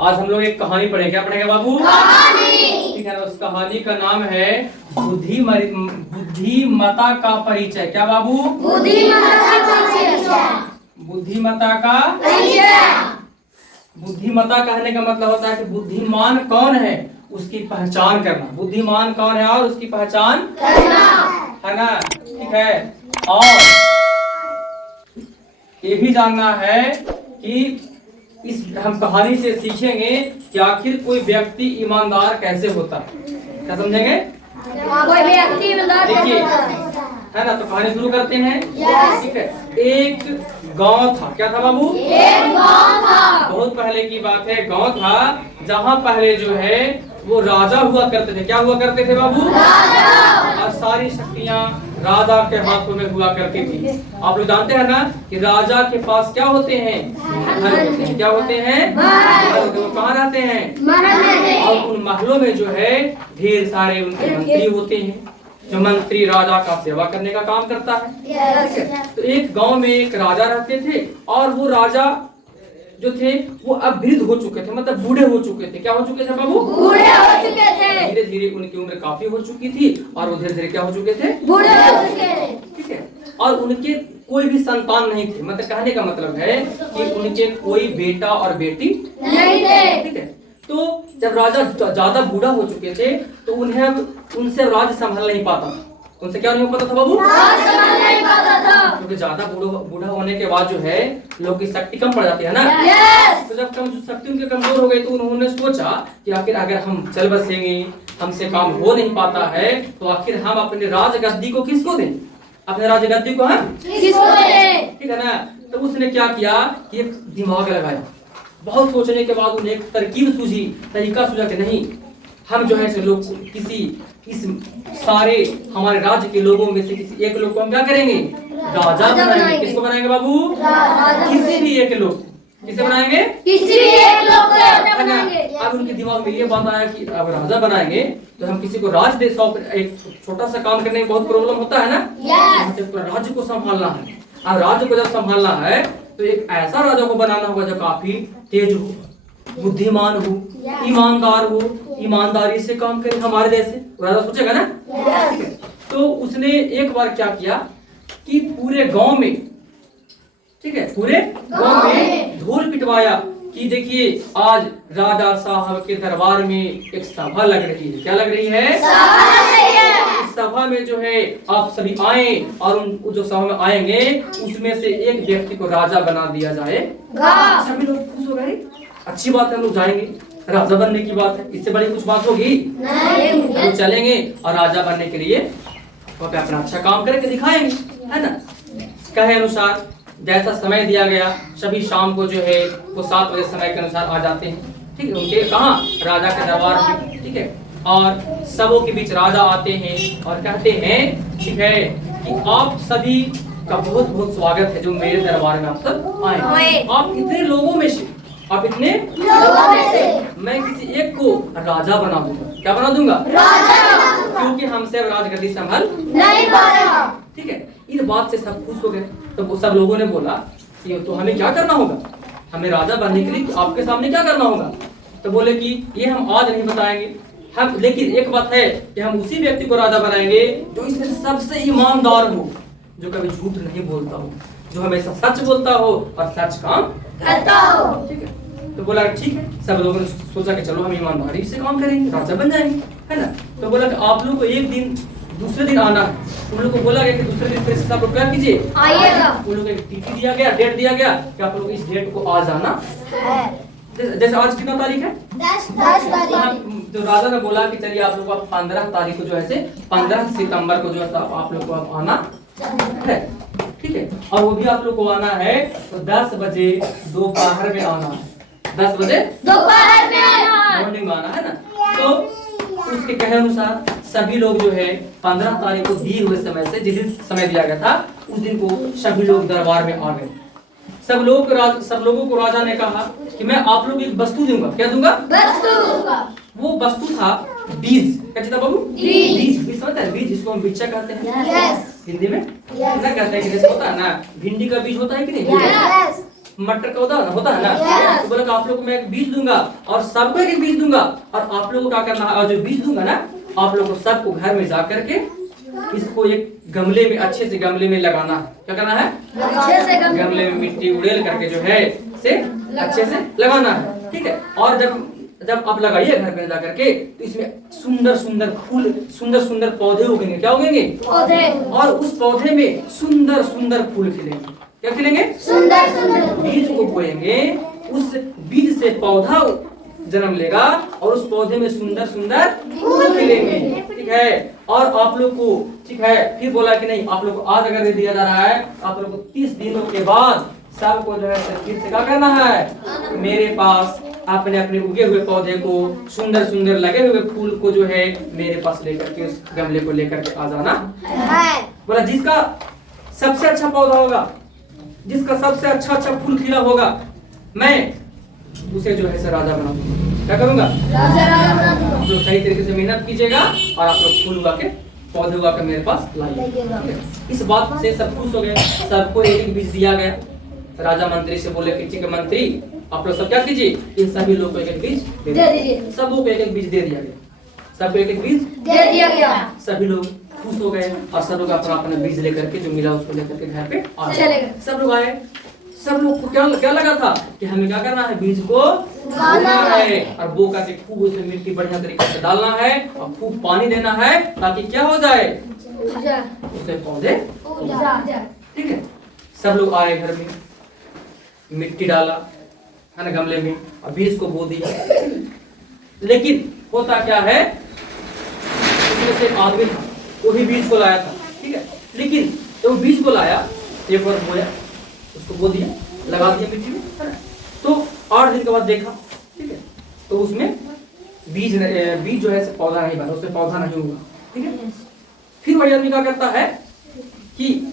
आज हम लोग एक कहानी पढ़ेंगे। क्या पढ़ेंगे बाबू? कहानी। ठीक है ना। उस कहानी का नाम है बुद्धिमता का परिचय। क्या बाबू? बुद्धिमता का परिचय। बुद्धिमता कहने का मतलब होता है कि बुद्धिमान कौन है उसकी पहचान करना। बुद्धिमान कौन है और उसकी पहचान करना, है ना। ठीक है। और ये भी जानना है कि इस हम कहानी से सीखेंगे कि आखिर कोई व्यक्ति ईमानदार कैसे होता है। क्या समझेंगे? कोई व्यक्ति ईमानदार देखिए, है ना। तो कहानी शुरू करते हैं। ठीक है। एक गांव था। क्या था बाबू? एक गांव था। बहुत पहले की बात है। गांव था जहाँ पहले जो है वो राजा हुआ करते थे। क्या हुआ करते थे बाबू? राजा। और सारी शक्तियाँ राजा के हाथों में हुआ करती थी। आप लोग जानते हैं ना कि राजा के पास क्या होते हैं? महल होते हैं। क्या होते हैं? महल। वो कहाँ रहते हैं? महल में। और उन महलों में जो है ढेर सारे उनके मंत्री होते हैं, जो मंत्री राजा का सेवा करने का काम करता है। तो एक गांव में एक राजा रहते थे और वो राजा जो थे वो अब वृद्ध हो चुके थे, मतलब बूढ़े हो चुके थे। क्या हो चुके थे बाबू? बूढ़े हो चुके थे। धीरे धीरे उनकी उम्र काफी हो चुकी थी और वो धीरे धीरे क्या हो चुके थे? बूढ़े हो चुके थे। ठीक है। और उनके कोई भी संतान नहीं थे। मतलब कहने का मतलब है कि उनके कोई बेटा और बेटी नहीं थे। ठीक है। तो जब राजा ज्यादा बूढ़ा हो चुके थे तो उन्हें उनसे राज्य संभाल नहीं पाता था। उनसे क्या नहीं हो पाता था बाबू? संभाल नहीं पाता था। क्योंकि ज्यादा बूढ़ा होने के बाद जो है लोग की शक्ति कम पड़ जाती है ना। तो जब शक्ति उनके कमजोर हो गई तो उन्होंने सोचा कि आखिर अगर हम चल बसेंगे, हमसे काम हो नहीं पाता है, तो आखिर हम अपने राजगद्दी को किसको दें? अपने राजगद्दी को हम किसको दें? ठीक है ना। तो उसने क्या किया कि एक दिमाग लगाया। बहुत सोचने के बाद उन्हें एक तरकीब सूझी, तरीका सूझा कि नहीं, हम जो है लोग इस सारे हमारे राज्य के लोगों में से किसी एक लोग को हम क्या करेंगे? राजा बनाएंगे। किसको बनाएंगे बाबू? किसी भी एक लोग। किसे बनाएंगे? किसी भी एक लोग को राजा बनाएंगे। अब उनके दिमाग में ये बात आया कि अब राजा बनाएंगे तो हम किसी को राज दे। एक छोटा सा काम करने में बहुत प्रॉब्लम होता है ना। राज्य को संभालना है। अब राज्य को जब संभालना है तो एक ऐसा राजा को बनाना होगा जो काफी तेज हो, बुद्धिमान हो, ईमानदार हो, ईमानदारी से काम करे हमारे जैसे। राजा सोचेगा ना। तो उसने एक बार क्या किया कि पूरे गांव में, ठीक है, पूरे गांव में ढोल पिटवाया कि देखिए आज राजा साहब के दरबार में एक सभा लग रही है। क्या लग रही है? इस सभा में जो है आप सभी आए और उन जो सभा में आएंगे उसमें से एक व्यक्ति को राजा बना दिया जाएगा। सभी लोग खुश हो गए। अच्छी बात है, हम लोग जाएंगे, राजा बनने की बात है, इससे बड़ी कुछ बात होगी नहीं। तो चलेंगे और राजा बनने के लिए वो अपना अच्छा काम करके दिखाएंगे, है ना। कहे अनुसार जैसा समय दिया गया सभी शाम को जो है वो 7 बजे समय के अनुसार आ जाते हैं। ठीक है। उनके कहाँ? राजा के दरबार में। ठीक है। और सबों के बीच राजा आते हैं और कहते हैं, ठीक है, कि आप सभी का बहुत बहुत स्वागत है जो मेरे दरबार में आप सब आए। आप इतने लोगों में से, आप इतने लोगों में से मैं किसी एक को राजा बना दूंगा। क्या बना दूंगा? राजा। क्योंकि हमसे अब राजगद्दी संभल नहीं पा रहा। ठीक है। इस बात से सब खुश हो गए। तो सब लोगों ने बोला कि तो हमें क्या करना होगा? हमें राजा बनने के लिए आपके सामने क्या करना होगा? तो बोले कि ये हम आज नहीं बताएंगे हम, लेकिन एक बात है कि हम उसी व्यक्ति को राजा बनाएंगे जो इसमें सबसे ईमानदार हो, जो कभी झूठ नहीं बोलता हो, जो हमेशा सच बोलता हो और सच काम करता हो। ठीक है। तो बोला ठीक है। सब लोगों ने सोचा कि चलो हम ईमानदारी से काम करेंगे, राजा बन जाएंगे, है ना। तो बोला कि आप लोग को एक दिन दूसरे दिन आना है। उन लोग को बोला गया कि दूसरे दिन फिर से आप लोग क्या कीजिए? आइएगा। उन लोग को एक तिथि दिया गया, डेट दिया गया कि आप लोग इस डेट को आज आना है। जैसे आज कितना तारीख है? 10 तारीख। तो राजा ने बोला कि चलिए आप लोग को 15 तारीख को जो है 15 सितंबर को जो है आप लोग को आना है। ठीक है। और वो भी आप लोग को आना है तो 10 बजे दोपहर में आना है। 10 बजे दोपहर में आना, मॉर्निंग में आना है ना। तो उसके कहे अनुसार सभी लोग जो है 15 तारीख को दिए हुए समय से, जिस दिन समय दिया गया था उस दिन को सभी लोग दरबार में आ गए। सब लोगों को राजा ने कहा कि मैं आप लोग एक वस्तु दूंगा। क्या दूंगा? वस्तु दूंगा। वो वस्तु था बीज। क्या था बाबू? बीज समझते हैं? बीज जिसको हम बिच्चा कहते हैं हिंदी में। क्या कहते हैं कि जैसे होता है ना भिंडी का बीज होता है कि नहीं? मटर का होता है ना, तो बोला कि आप लोग को मैं एक बीज दूंगा और सबको एक बीज दूंगा, और आप लोगों को क्या करना है, और जो बीज दूंगा ना आप लोगों को सबको घर में जा करके इसको एक गमले में, अच्छे से गमले में लगाना है। क्या करना है, अच्छे से गमले में मिट्टी उड़ेल करके जो है से अच्छे से लगाना है, ठीक है। और जब आप लगाइए घर में जा करके, तो इसमें सुंदर सुंदर फूल, सुंदर सुंदर पौधे उगेंगे। क्या उगेंगे, पौधे, और उस पौधे में सुंदर सुंदर फूल खिलेंगे। क्या खिलेंगे, सुंदर सुंदर। बीज को बोएंगे, उस बीज से पौधा जन्म लेगा और उस पौधे में सुंदर सुंदर फूल खिलेंगे, ठीक है। और आप लोग को, ठीक है, फिर बोला कि नहीं आप लोग को आज अगर दिया जा रहा है, आप लोग को 30 दिनों के बाद सबको जो है फिर से क्या करना है, मेरे पास अपने अपने उगे हुए पौधे को, सुंदर सुंदर लगे हुए फूल को जो है मेरे पास लेकर के, उस गमले को लेकर के आ जाना है। बोला जिसका सबसे अच्छा पौधा होगा, जिसका सबसे अच्छा फूल खिला होगा, मैं उसे जो है राजा बनाऊंगा। क्या करूंगा, आप लोग सही तरीके से मेहनत कीजिएगा और आप लोग फूल उगा के, पौधे उगा के मेरे पास लाइएगा। इस बात से सब खुश हो गए, सबको एक बीज दिया गया। राजा मंत्री से बोले कि ठीक है मंत्री, आप लोग सब क्या कीजिए, इन सभी लोग को एक बीज दे दीजिए। सबको एक बीज दे दिया गया, सबको एक बीज दे दिया गया। सभी लोग खुश हो गए और सब लोग अपना अपना बीज लेकर के, जो मिला उसको लेकर के घर पे आ गए। सब लोग आए, सब लोग को क्या लगा था कि हमें क्या करना है, बीज को बोना है और बो करके खूब उसमें मिट्टी बढ़िया तरीके से डालना है और खूब पानी देना है, ताकि क्या हो जाए, उससे पौधे, ठीक है। सब लोग आए, घर में मिट्टी डाला है ना गमले में, और बीज को बो दिया। लेकिन होता क्या है, उसमें से एक आदमी था, वही बीज को लाया था, ठीक है। लेकिन जब वो बीज को लाया, एक बार बोया, उसको बो दिया, लगा दिया मिट्टी में, है ना। तो 8 दिन के बाद देखा, ठीक है, तो उसमें बीज जो है पौधा नहीं बना, उससे पौधा नहीं हुआ, ठीक है। फिर वही आदमी क्या करता है कि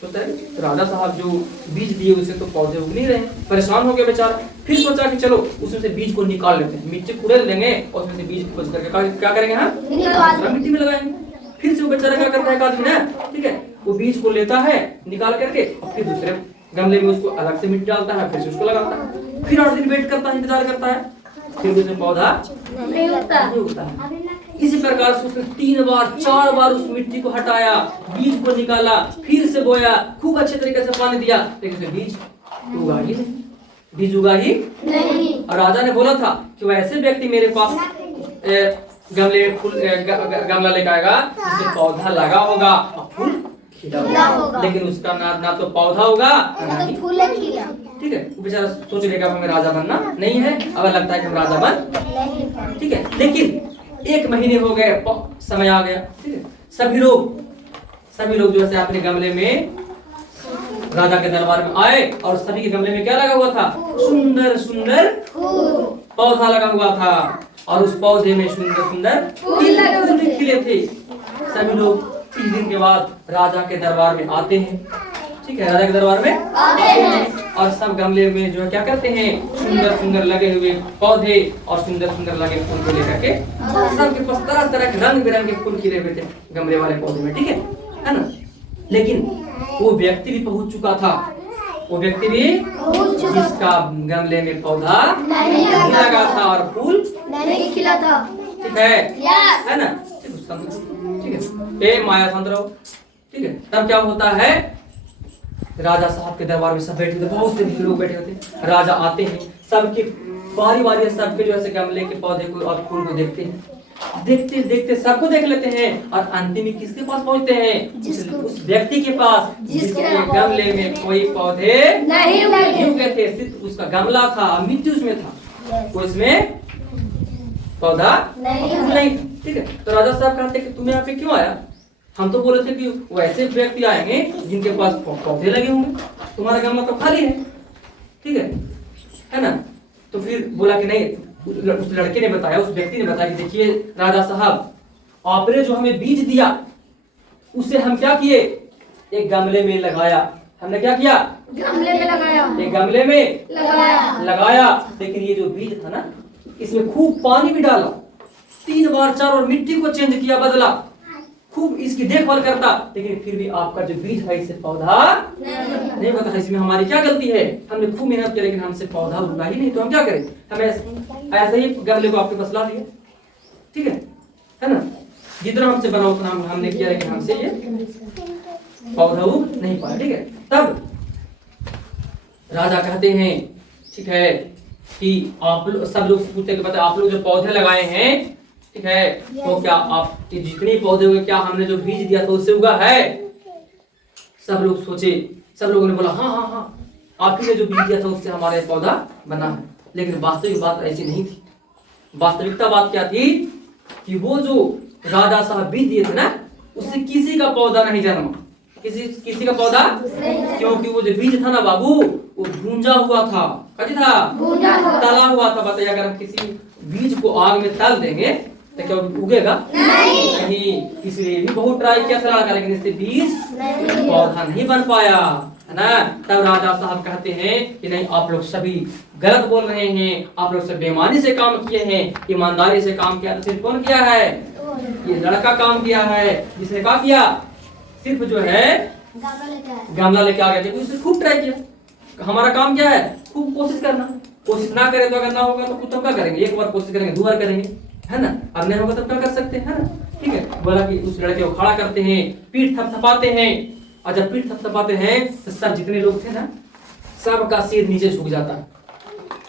सोचता है राजा साहब जो बीज दिए उसे तो पौधे उग नहीं रहे, परेशान हो गया बेचारा। फिर सोचा कि चलो उसमें से बीज को निकाल लेते हैं, मिट्टी कुड़ेल लेंगे और उसमें से बीज खोज करके क्या करेंगे, हम मिट्टी में लगाएंगे। फिर से वो बेचारा क्या करता है, एक आदमी ना, ठीक है, वो बीज को लेता है निकाल करके और फिर दूसरे गमले में उसको अलग से मिट्टी डालता है, फिर से उसको लगाता है। फिर 8 दिन वेट करता है, इंतजार करता है, फिर उसमें पौधा नहीं उगता है। इसी प्रकार से उसने 3 बार 4 बार उस मिट्टी को हटाया, बीज को निकाला, फिर से बोया, खूब अच्छे तरीके से पानी दिया, लेकिन बीज उगा ही नहीं, बीज उगा ही नहीं। और राजा ने बोला था कि वैसे व्यक्ति मेरे पास गमले में फूल गमला लेकर आएगा जिसमें पौधा लगा होगा और फूल खिला होगा, लेकिन उसका ना तो पौधा होगा ना तो फूल खिला, ठीक है। वो बेचारा सोच लेगा हमें राजा बनना नहीं है, अब लगता है कि हम राजा बन, ठीक है। लेकिन 1 महीने हो गए, समय आ गया, ठीक है। सभी लोग जो है अपने गमले में राजा के दरबार में आए और सभी के गमले में क्या लगा हुआ था, सुंदर सुंदर पौधा लगा हुआ था और उस पौधे में सुंदर सुंदर फूल खिले थे। सभी लोग 30 दिन के बाद राजा के दरबार में आते हैं, ठीक है, राजा के दरबार में आते हैं और सब गमले में जो है क्या करते हैं, सुंदर सुंदर लगे हुए पौधे और सुंदर सुंदर लगे फूल को लेकर के, सबके पास तरह तरह के रंग बिरंगे फूल खिले हुए थे गमले वाले पौधे में, ठीक है ना। लेकिन वो व्यक्ति भी पहुंच चुका था, वो व्यक्ति भी जिसका गमले में पौधा नहीं लगा था और फूल नहीं खिला था, ठीक है ना, ठीक है। ए माया शांत रहो, ठीक है। तब क्या होता है, राजा साहब के दरबार में सब बैठे थे, बहुत से लोग बैठे होते। राजा आते हैं, सबके बारी बारी सबके जो है गमले के पौधे को और फूल को देखते हैं, देखते देखते सबको देख लेते हैं और अंतिम में किसके पास पहुंचते हैं, उस व्यक्ति के पास जिसके गमले में कोई पौधे नहीं उगे थे, सिर्फ उसका गमला था, मिट्टी उसमें था, वो इसमें पौधा नहीं, ठीक है। तो राजा साहब कहते कि तुम यहाँ पे क्यों आया, हम तो बोले थे कि वैसे व्यक्ति आएंगे जिनके पास पौधे लगे होंगे, तुम्हारा गमला तो खाली है, ठीक है ना। तो फिर बोला कि नहीं, उस लड़के ने बताया, उस व्यक्ति ने बताया कि देखिए राजा साहब, आपने जो हमें बीज दिया उसे हम क्या किए, एक गमले में लगाया। हमने क्या किया, गमले में लगाया, एक गमले में लगाया, लेकिन ये जो बीज था ना, इसमें खूब पानी भी डाला, 3 बार 4 बार मिट्टी को चेंज किया, बदला, खूब इसकी देखभाल करता, लेकिन फिर भी आपका जो बीज है इससे पौधा नहीं होता है। इसमें हमारी क्या गलती है? हमने खूब मेहनत की लेकिन हमसे पौधा उगा ही नहीं, तो हम क्या करें? हमें ऐसे ही गमले को आपके पास ला दिया, ठीक है ना? जितना हमसे बना उतना हमने किया, लेकिन हमसे ये पौधा उग नहीं पाया, ठीक है? तब राजा कहते हैं, ठीक है, कि आप लोग सब लोग पूछते हैं कि बता आप लोग जो पौधे लगाए हैं, ठीक है, तो क्या आप जितने पौधे हुए क्या हमने जो बीज दिया था उससे उगा है? सब लोग सोचे, सब लोगों ने बोला हाँ हाँ हाँ, आप ही ने जो बीज दिया था उससे हमारा ये पौधा बना है। लेकिन वास्तविक बात ऐसी नहीं थी। वास्तविकता बात क्या थी कि वो जो राजा साहब बीज दिए थे ना, उससे किसी का पौधा नहीं जन्मा, किसी का पौधा, क्योंकि वो जो बीज था ना बाबू, वो भूंजा हुआ था। कभी था? तला हुआ था। बताइए, अगर हम किसी बीज को आग में तल देंगे तो क्या उगेगा? नहीं। इसलिए भी बहुत ट्राई किया था लड़का, लेकिन इससे बीज पौधा नहीं बन पाया, है ना? तब राजा साहब कहते हैं कि नहीं, आप लोग सभी गलत बोल रहे हैं, आप लोग सब बेईमानी से काम किए हैं, ईमानदारी से काम किया। सिर्फ कौन किया है? ये लड़का काम किया है, जिसने क्या किया? सिर्फ जो है गमला लेके आ गया, क्योंकि उसने खूब ट्राई किया। हमारा काम क्या है? खूब कोशिश करना। कोशिश ना करें तो अगर ना होगा तो खुद हम क्या करेंगे? एक बार कोशिश करेंगे, दो बार करेंगे, है ना? अब नहीं होगा तब क्या कर सकते हैं, है ना? ठीक है। बोला कि उस लड़के को खड़ा करते हैं, पीठ थपथपाते हैं, और जब पीठ थपथपाते हैं तो सब जितने लोग थे ना, सबका सिर नीचे झुक जाता है।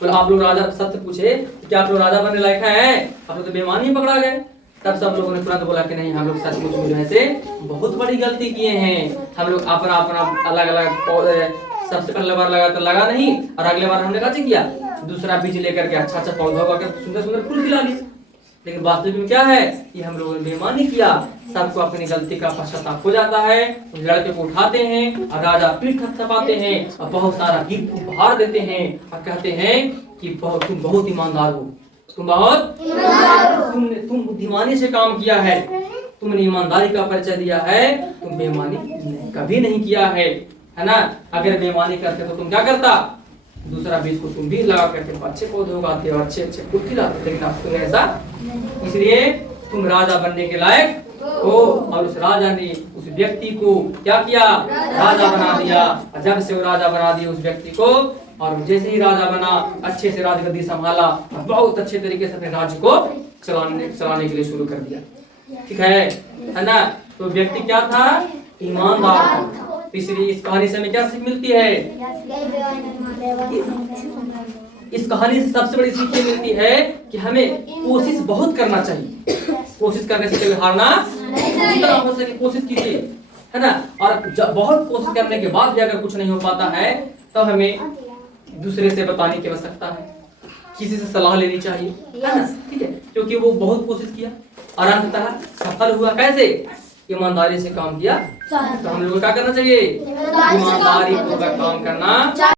तो आप लोग राजा सबसे पूछे क्या आप लोग राजा बनने लायक हैं? आप लोग तो बेईमानी पकड़ा गए। तब सब लोगों ने तुरंत बोला कि नहीं, हम लोग सचमुच में ऐसे बहुत बड़ी गलती किए हैं। हम लोग अपना अपना अलग अलग सबसे पहले बार लगा तो लगा नहीं, और अगले बार हमने क्या किया? दूसरा बीज लेकर के अच्छा अच्छा पौधा उगा के सुंदर सुंदर फूल खिला लिए। लेकिन वास्तविक में क्या है कि हम लोगों ने बेईमानी किया। सबको अपनी गलती का पश्चाताप हो जाता है। उस लड़के को उठाते हैं और राजा पीठ थपथपाते हैं और बहुत सारा गिफ्ट उपहार देते हैं और कहते हैं कि तुम बहुत ईमानदार हो, तुम बुद्धिमानी से काम किया है, तुमने ईमानदारी का परिचय दिया है, तुम बेईमानी कभी नहीं किया है ना? अगर बेईमानी करते तो तुम क्या करता? दूसरा बीज को तुम भी लगा करके अच्छे पौधे उगाते और अच्छे अच्छे फूल खिलाते, लेकिन अब तुम ऐसा, इसलिए तुम राजा बनने के लायक हो। और उस राजा ने उस व्यक्ति को क्या किया? राजा बना दिया। और जब से वो राजा बना दिया उस व्यक्ति को, और जैसे ही राजा बना अच्छे से राजगद्दी संभाला और बहुत अच्छे तरीके से अपने राज्य को चलाने के लिए शुरू कर दिया, ठीक है ना? तो व्यक्ति क्या था? ईमानदार था। इसलिए इस कहानी से हमें क्या सीख मिलती है? इस कहानी से सबसे बड़ी सीख ये मिलती है कि हमें कोशिश बहुत करना चाहिए। कोशिश करने से कभी हारना, जितना हो सके कोशिश कीजिए, है ना? और जब बहुत कोशिश करने के बाद भी अगर कुछ नहीं हो पाता है तो हमें दूसरे से बताने की आवश्यकता है, किसी से सलाह लेनी चाहिए, है ना? ठीक है, क्योंकि वो बहुत कोशिश किया और अंततः सफल हुआ। कैसे? ईमानदारी से काम किया। तो हम लोगों को क्या करना चाहिए? ईमानदारी पूर्वक काम करना